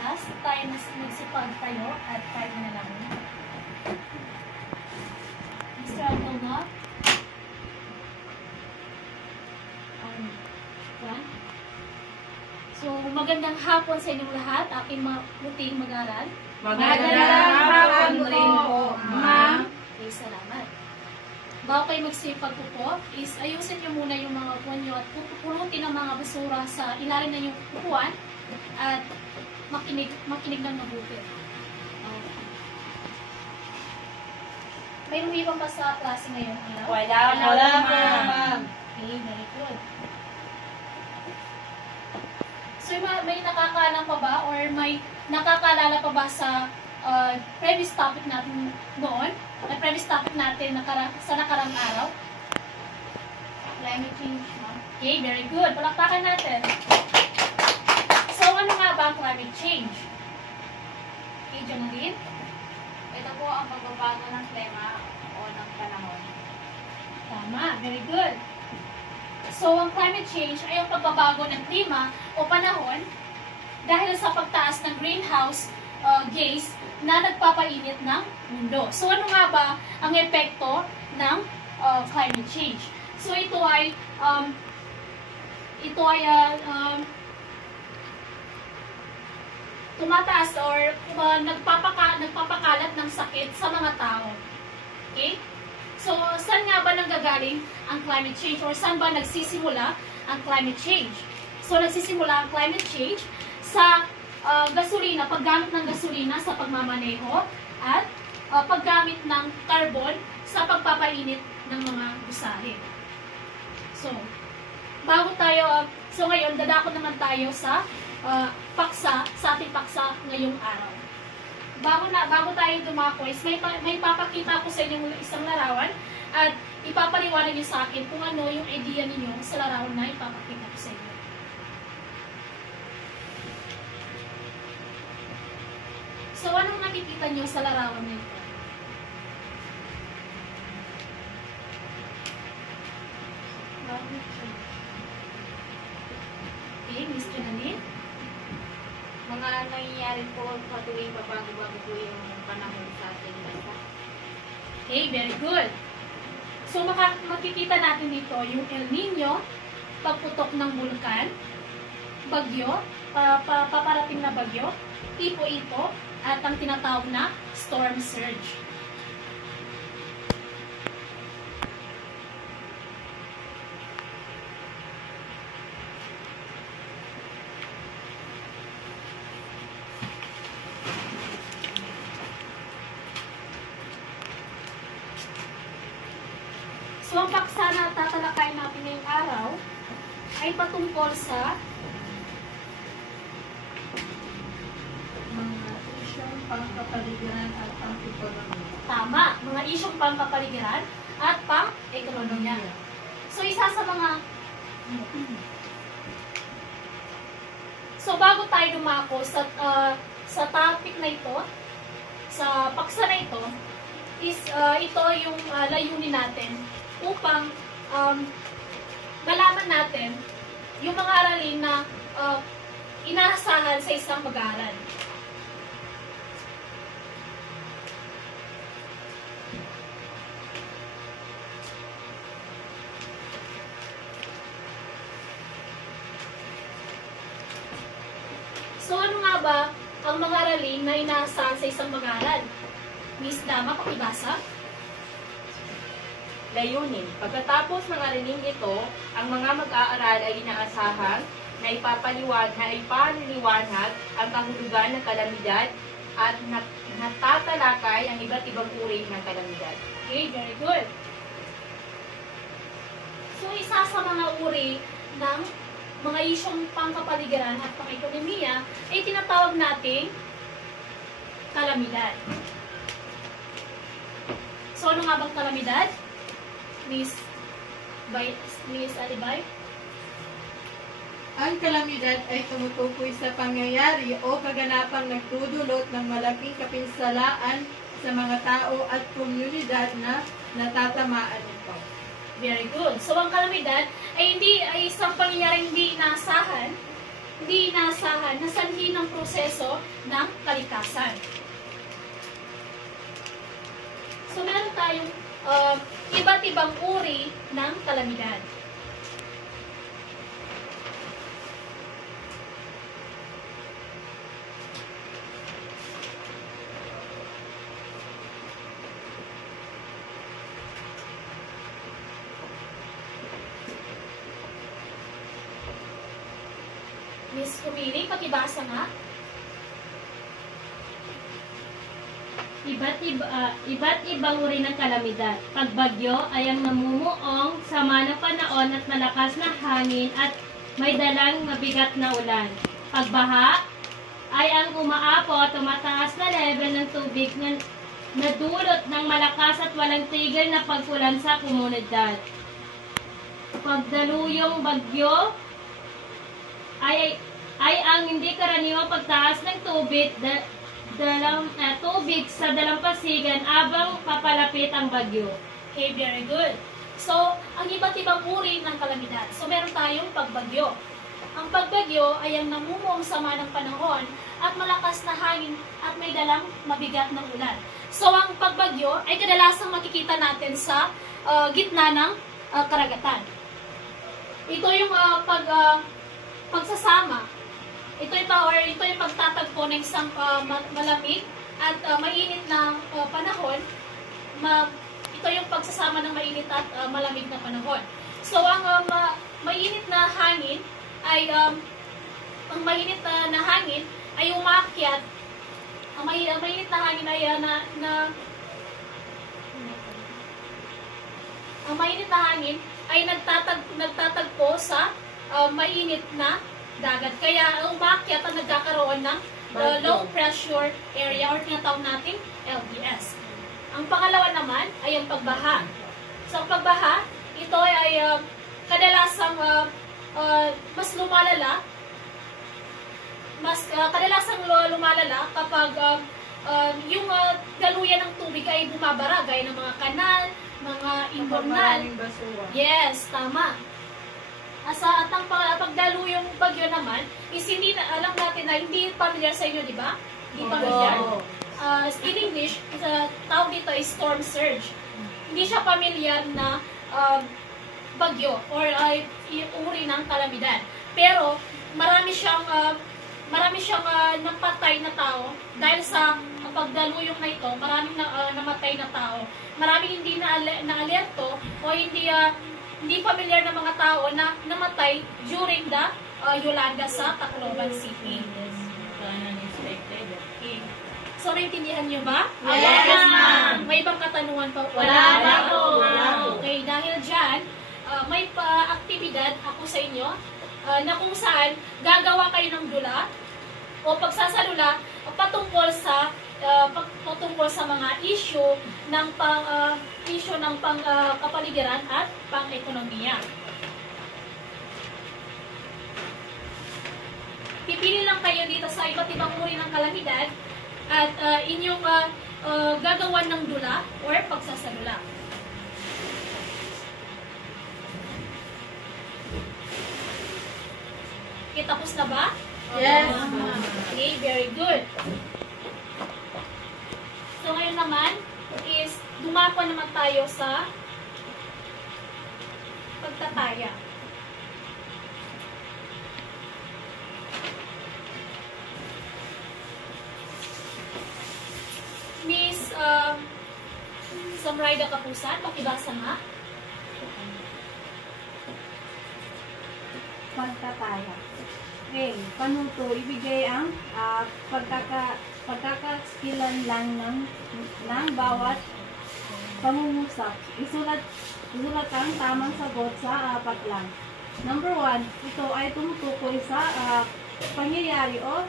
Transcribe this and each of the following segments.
last time na nagsipag tayo at tayo na lang. Mr. Abdullah? So, magandang hapon sa inyong lahat, aking muting mag-aral. Magandang hapon rin po, ma'am. Okay, salamat. Bago kayo magsipag po, is ayusin nyo muna yung mga upuan nyo at pupulutin ang mga basura sa ilalim ng yung upuan at makinig ng mabuti. Okay. May umiwan ba sa klase ngayon? Wala, ma'am. Okay, very good. So, may nakakaalam pa ba or may nakakaalala pa ba sa previous topic natin noon? Na previous topic natin sa nakarang araw? Climate change. Okay, very good. Palakpakan natin. So, ano nga ba ang climate change? Okay, Jonalyn? Ito po ang pagbabago ng klima o ng panahon. Tama, very good. So, ang climate change ay ang pagbabago ng klima o panahon dahil sa pagtaas ng greenhouse gas na nagpapainit ng mundo. So, ano nga ba ang epekto ng climate change? So, ito ay tumataas or nagpapakalat ng sakit sa mga tao. Okay? So, saan nga ba nanggagaling ang climate change? Or saan ba nagsisimula ang climate change? So, nagsisimula ang climate change sa gasolina, paggamit ng gasolina sa pagmamaneho at paggamit ng carbon sa pagpapainit ng mga gusali. So, ngayon, dadako naman tayo sa ating paksa ngayong araw. Bago tayo dumako, may papakita ko sa inyo isang larawan at ipapaliwanag niyo sa akin kung ano yung idea ninyo sa larawan na ipapakita ko sa inyo. So, anong nakikita niyo sa larawan na ito? Okay, Miss Janine? Mga nangyayari po sa tuwing babago-bago po yung panahon sa ating bansa. Okay, very good. So, makikita natin dito yung El Nino, pagputok ng bulkan, bagyo, paparating na bagyo, ipo-ipo, at ang tinatawag na storm surge. So, ang paksa na tatalakay natin ngayong araw ay patungkol sa mga isyong pangkapaligiran at pang-ekonomiya. tama, mga isyong pangkapaligiran at pang-ekonomiya. So, isa sa mga So, bago tayo dumako sa topic na ito, sa paksa na ito, is ito yung layunin natin upang malaman natin yung mga aralin na inaasahan sa isang mag-aaral. So, ano nga ba ang mga aralin na inaasahan sa isang mag-aaral? Miss Dama, pakibasa. Layunin. Pagkatapos ng aralin ito, ang mga mag-aaral ay inaasahan na ipaliliwanag ang kahulugan ng kalamidad at natatalakay ang iba't ibang uri ng kalamidad. Okay, very good. So, isa sa mga uri ng mga isyong pangkapaligiran at pang-ekonomiya ay tinatawag nating kalamidad. So, ano nga bang kalamidad? Miss Alibay? Ang kalamidad ay tumutukoy sa pangyayari o kaganapang nagdudulot ng malaking kapinsalaan sa mga tao at komunidad na natatamaan nito. Very good. So, ang kalamidad ay isang pangyayaring hindi inaasahan hindi inaasahan na sanhi ng proseso ng kalikasan. So, meron tayong iba't ibang uri ng kalamidad. Miss Kumili, pakibasa nga. Iba't ibang uri ng kalamidad. Pagbagyo ay ang namumuong sama ng panahon at malakas na hangin at may dalang mabigat na ulan. Pagbaha ay ang umaapo at tumataas na level ng tubig na nadulot ng malakas at walang tigil na pagkulan sa komunidad. Pagdaluyong bagyo ay ang hindi karaniwang pagtaas ng tubig sa dalampasigan abang papalapit ang bagyo. Okay, very good. So, ang iba't ibang uri ng kalamidad. So, meron tayong pagbagyo. Ang pagbagyo ay ang namumuong sama ng panahon at malakas na hangin at may dalang mabigat na ulan. So, ang pagbagyo ay kadalasang makikita natin sa gitna ng karagatan. Ito yung pagsasama. Ito yung pagtatagpo ng isang malamig at mainit na panahon. Ito yung pagsasama ng mainit at malamig na panahon. So, ang mainit na hangin ay umaakyat. Ang mainit na hangin ay ang mainit na hangin ay nagtatagpo sa mainit na dagat. Kaya umaakyat at nagkakaroon ng low pressure area or tinatawag nating LPS. Ang pangalawa naman ay ang pagbaha. So, ang pagbaha, ito ay kadalasang mas lumalala kapag yung daluyan ng tubig ay bumabara gaya ng mga kanal, mga imburnal. Yes, tama. At ang pagdaluyong bagyo naman is hindi na, alam natin na hindi familiar sa inyo, di ba? Hindi familiar. In English, tawag dito is storm surge. Hindi siya familiar na bagyo or uri ng kalamidad. Pero marami siyang napatay na tao dahil sa pagdaluyong na ito. Maraming namatay na tao. Maraming hindi na-alerto o hindi familiar na mga tao na namatay during the Yolanda sa Tacloban City. Okay. So, naintindihan niyo ba? Yes, ma'am. May ibang katanungan pa? Wala po. Okay, dahil dyan, may pa-aktibidad ako sa inyo na kung saan gagawa kayo ng dula o pagsasalula patungkol sa mga issue ng kapaligiran at pang-ekonomiya. Pipili lang kayo dito sa iba't ibang uri ng kalamidad at inyong gagawan ng dula or pagsasalula. Okay, tapos na ba? Yes, Okay, very good. So, ngayon naman is dumako naman tayo sa pagtataya. Miss Samrayda Kapusan, pakibasa nga. Pagtataya. Okay, panuto, ibigay ang pagkakaskilan lang ng bawat pangungusap. Isulat ang tamang sagot sa apat lang. Number 1, ito ay tumutukoy sa pangyayari o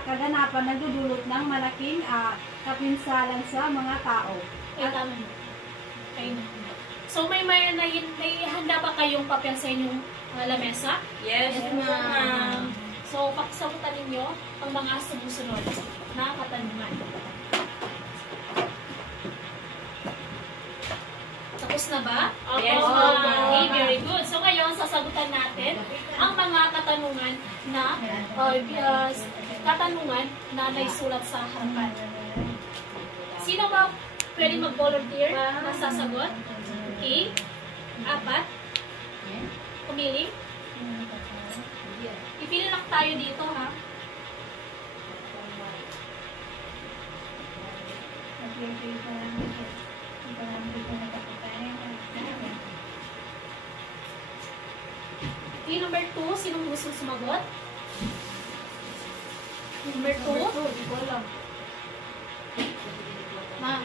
kaganapan na dudulot ng malaking kapinsalan sa mga tao. Okay, tama na. Okay na. So, may handa ba kayong papel sa inyong lamesa? Yes, ma'am. So, pakisagutan ninyo ang mga sumusunod na katanungan. Tapos na ba? Yes, Okay, ma'am. very good. So, ngayon, sasagutan natin ang mga katanungan na naisulat sa harapan. Sino ba pwede mag-volunteer na sasagot? Okay. 4. Pumili. Ipili lang tayo dito, ha? Okay, number 2. Sinong gusto sumagot? Number 2. Hindi ko alam. Ma'am.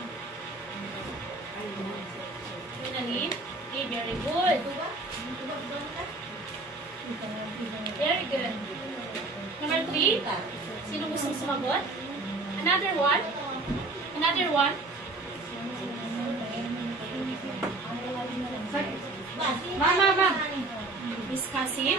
Yunalin. Okay, very good. Very good. Number 3. Sino gusto sumagot? Another one. Another one. Mama. Discussing.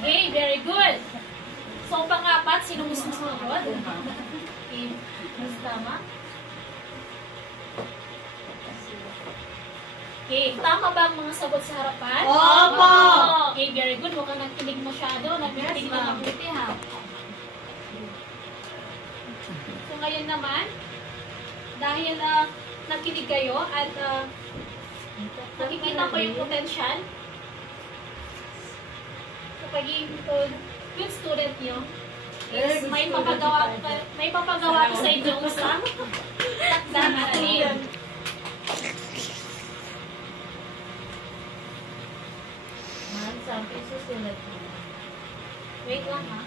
Okay, very good. So, pang-4, sino gusto sumagot? Okay, mas tama. Okay, tama ba ang mga sagot sa harapan? Opo! Okay, very good. Huwag kang nagkilig masyado. Nagkilig na mabuti, ha? So, ngayon naman, dahil nagkilig kayo at nakikita ko yung potential sa pagiging good student nyo, is may papagawa ko sa inyo sa takdang aralin. Wait lang, ha?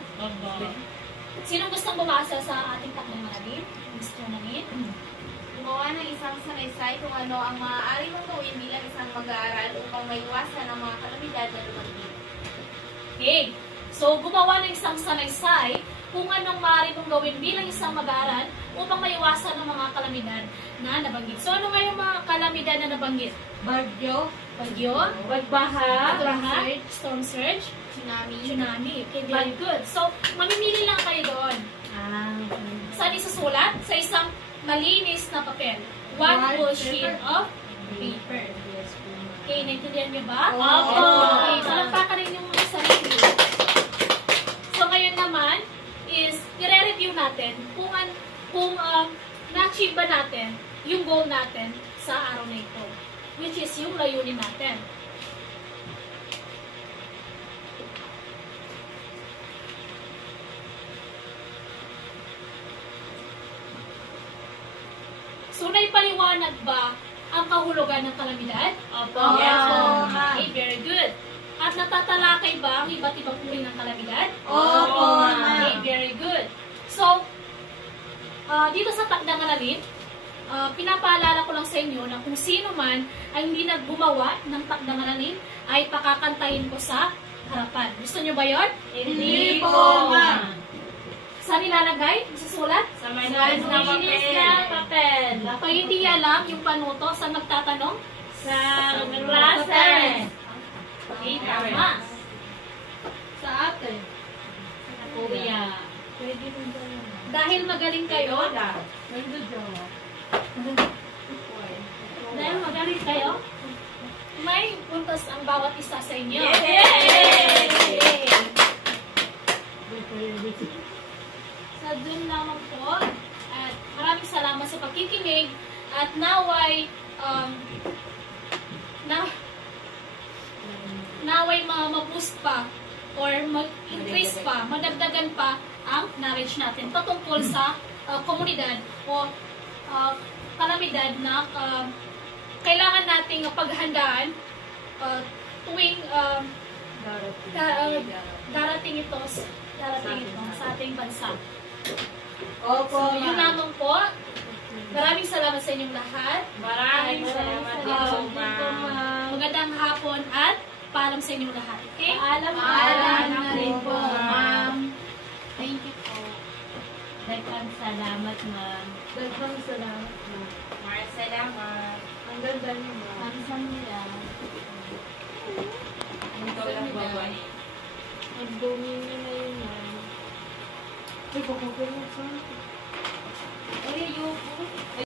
Sino gustong bumasa sa ating takdang aralin? Gusto namin? Gumawa ng isang sanaysay kung ano ang maaari mong gawin bilang isang mag-aaral upang maiwasan ang mga kalamidad na lumagin. Okay. So, gumawa ng isang sanaysay kung anong maaari mong gawin bilang isang mag-aaral upang maiwasan ang mga kalamidad na nabanggit. So, ano nga yung mga kalamidad na nabanggit? Bagyo. Bagyo, Pagbaha, storm surge, Tsunami. Okay, very good. So, mamimili lang kayo doon. Saan isusulat? Sa isang malinis na papel. One White full paper. sheet of paper. Okay, naintindihan niyo ba? Opo. Okay, salampakan rin yung sarili. So, ngayon naman is i-review natin kung na-achieve ba natin yung goal natin sa araw na ito, which is yung layunin natin. So, naipaliwanag ba ang kahulugan ng kalamidad? Opo. Yes, po. Okay, very good. At natatalakay ba ang iba't ibang uri ng kalamidad? Opo. Okay, very good. So, dito sa takdang aralin, pinapaalala ko lang sa inyo na kung sino man ay hindi naggumawa ng takdang aralin, ay pakakantahin ko sa harapan. Gusto nyo ba yun? Hindi po, ma'am. Saan nilalagay? Susulat? Sa may nais na papel. Pag hindi alam yung panuto, saan magtatanong? Sa klase. Okay, tama. Sa atin. Kuya. Pwede rin tayo. Dahil magaling kayo, may puntos ang bawat isa sa inyo. Yay! So, dun lamang po. At maraming salamat sa pagkikinig. At naway, naway ma-boost pa or mag-increase pa, madagdagan pa ang knowledge natin patungkol sa komunidad o kalamidad na kailangan nating paghandaan tuwing darating ito sa ating bansa. Opo, So, yun lamang po. Maraming salamat sa inyong lahat. Maraming salamat din po, ma'am. Magandang hapon at paalam sa inyong lahat. Okay? Paalam na rin po, ma'am. Thank you po. Daghang salamat, ma'am. Daghang salamat, ma'am. Salamat. Ang ganda niyo, ma'am. Ang samila. Ikaw lang, babay. Ang dumi niyo na yun, ma'am. Ay, baka ko na saan. Ay, ayoko.